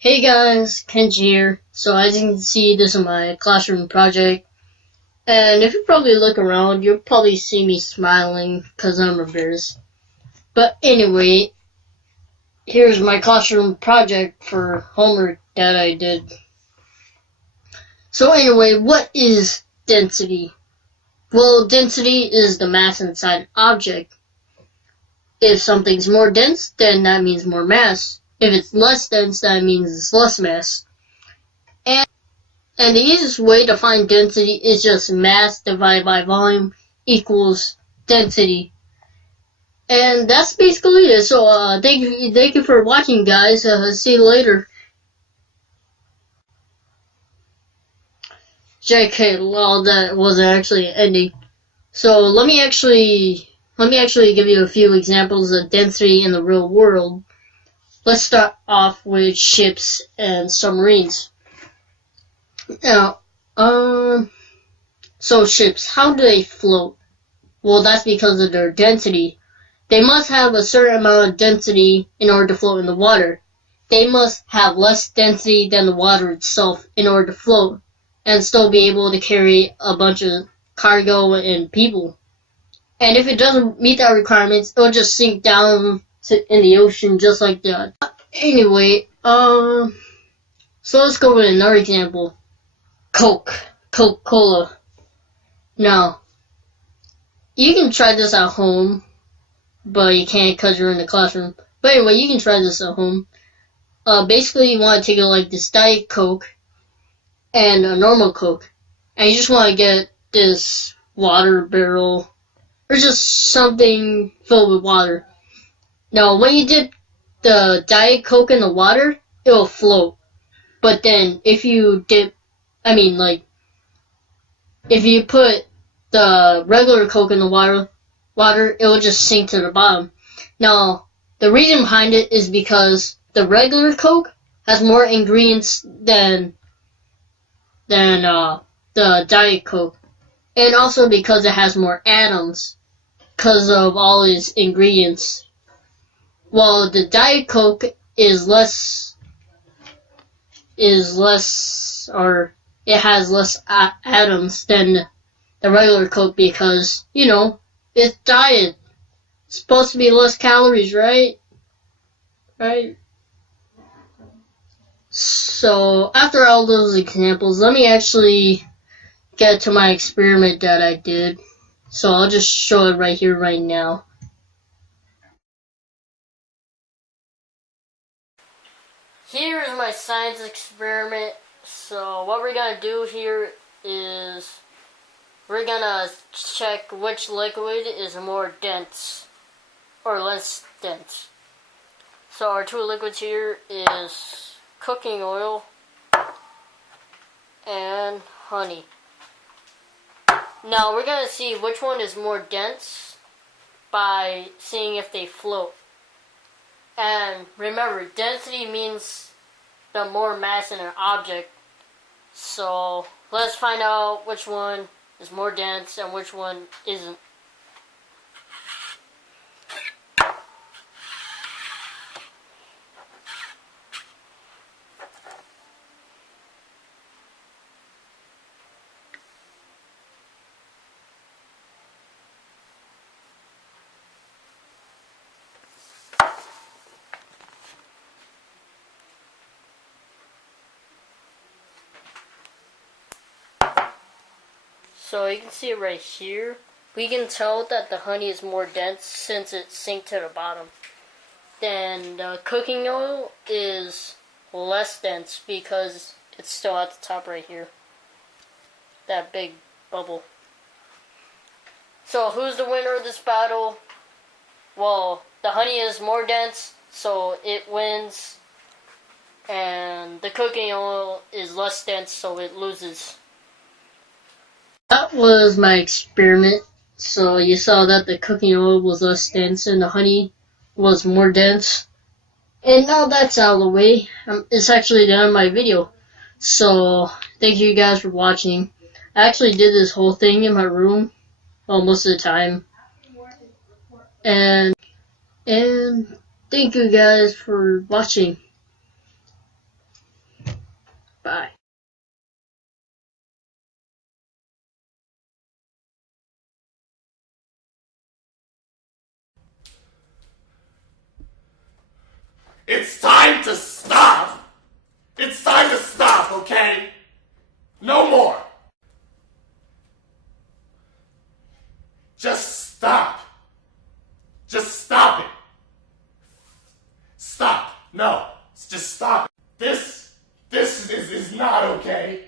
Hey guys, Kenji here. So as you can see, this is my classroom project. And if you probably look around, you'll probably see me smiling because I'm embarrassed. But anyway, here's my classroom project for homework that I did. So anyway, what is density? Well, density is the mass inside an object. If something's more dense, then that means more mass. If it's less dense, that means it's less mass. And the easiest way to find density is just mass divided by volume equals density. And that's basically it. So thank you for watching, guys. See you later. JK, well, that wasn't actually an ending. So let me actually give you a few examples of density in the real world. Let's start off with ships and submarines. Now, so ships, how do they float? Well, that's because of their density. They must have a certain amount of density in order to float in the water. They must have less density than the water itself in order to float and still be able to carry a bunch of cargo and people. And if it doesn't meet that requirements, it'll just sink down in the ocean just like that. Anyway, so let's go with another example. Coca-Cola. Now, you can try this at home, but you can't because you're in the classroom. But anyway, you can try this at home. Basically, you want to take like this Diet Coke and a normal Coke, and you just want to get this water barrel or just something filled with water. Now, when you dip the Diet Coke in the water, it'll float. But then, if you if you put the regular Coke in the water, it will just sink to the bottom. Now, the reason behind it is because the regular Coke has more ingredients than the Diet Coke, and also because it has more atoms because of all its ingredients. While the Diet Coke is less, or it has less atoms than the regular Coke because, it's diet. It's supposed to be less calories, right? Right? So, after all those examples, let me actually get to my experiment that I did. So, I'll just show it right here, right now. Here is my science experiment. So, what we're going to do here is we're gonna check which liquid is more dense or less dense. So our two liquids here is cooking oil and honey. Now we're gonna see which one is more dense by seeing if they float. And remember, density means the more mass in an object. So let's find out which one is more dense and which one isn't. So you can see it right here. We can tell that the honey is more dense since it sinks to the bottom. Then the cooking oil is less dense because it's still at the top right here. That big bubble. So who's the winner of this battle? Well, the honey is more dense, so it wins. And the cooking oil is less dense, so it loses. That was my experiment. So you saw that the cooking oil was less dense and the honey was more dense. And now that's out of the way. It's actually the end of my video. So thank you guys for watching. I actually did this whole thing in my room, well, most of the time. And thank you guys for watching. Bye. It's time to stop! It's time to stop, okay? No more! Just stop! Just stop it! Stop! No, just stop it. This is not okay.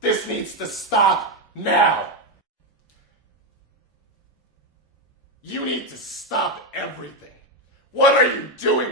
This needs to stop now. You need to stop everything. What are you doing?